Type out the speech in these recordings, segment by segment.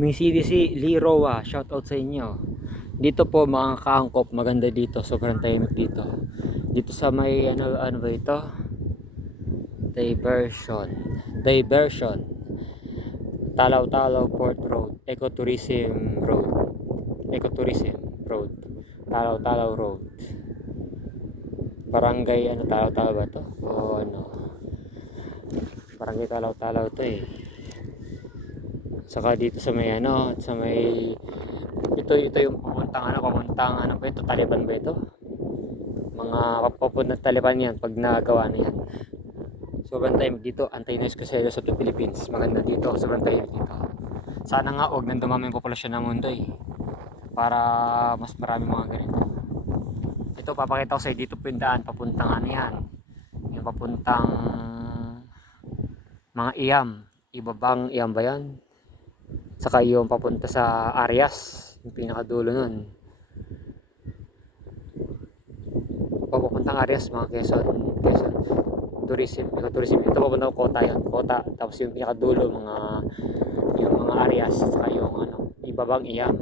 May CDC Liroa, shoutout sa inyo. Dito po mga kaangkop, maganda dito, sobrang tahimik dito. Dito sa may ano ba ito? Diversion. Talaw-Talaw Port Road, Ecotourism Road. Talaw-Talaw Road. Barangay ano, Talaw-Talaw ba to? O ano? Barangay Talaw-Talaw to eh. Saka dito sa may ano, sa may ito yung papuntang ano ba ito, Taliban ba ito? Mga papuntang Taliban yan pag nagawa na yan. Sobrang time dito, anti-noise kasi sa Philippines. Maganda dito, sobrang time dito. Sana nga huwag nang dumami yung populasyon ng mundo eh. Para mas marami mga ganito. Ito papakita ko sa dito po yung daan, papuntang ano yan. Yung papuntang mga Iyam. Ibabang Iyam ba yan? Saka yung papunta sa Arias, yung pinakadulo nun. Papuntang Arias mga Quezon tourism. Ito papuntang Kota yan. Kota, tapos yung pinakadulo yung mga Arias, saka yung ano, Ibabang Iyam.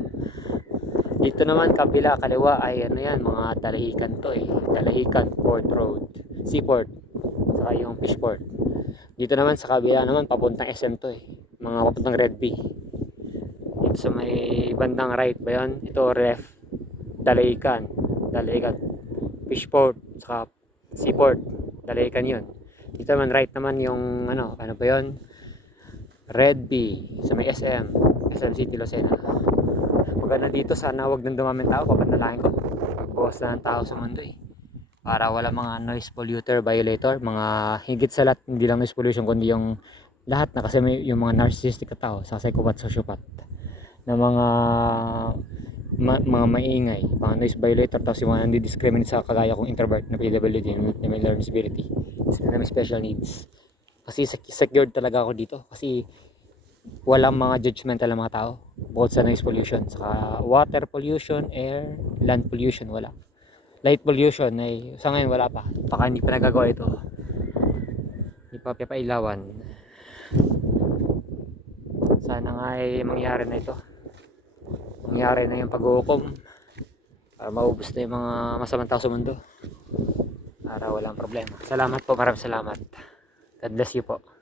Dito naman kabila, kaliwa ay ano yan, mga Dalahican to eh. Dalahican Port Road, Seaport, saka yung Fishport. Dito naman sa kabila naman papuntang SM to eh. Mga papuntang Red Bee. Dito sa may bandang right ba yan? Ito ref. Dalahican, Fishport, saka Seaport. Dalahican yun. Dito naman right naman yung ano ba yun? Red Bee sa may SM City Lucena. Maganda dito, sana wag nang dumaming tao, papanalangin ko pagbawas na ng tao sa mundo eh, para wala mga noise polluter, violator, mga higit sa lahat, hindi lang noise pollution kundi yung lahat na, kasi may yung mga narcissistic na tao, sa psychopath, sociopath na mga maingay, mga noise violator, tapos yung mga nandi-discriminate sa kagaya kong introvert na PWD na may learning disability na may special needs. Kasi secured talaga ako dito kasi walang mga judgmental na mga tao bukod sa noise pollution, saka water pollution, air, land pollution, wala. Light pollution ay sa ngayon wala pa, baka hindi pa nagagawa ito, hindi pa pinapailawan. Sana nga ay mangyari na ito, mangyari na yung pag-uukom para maubos na yung mga masamang tao sa mundo, para walang problema. Salamat po, maraming salamat. God bless you po.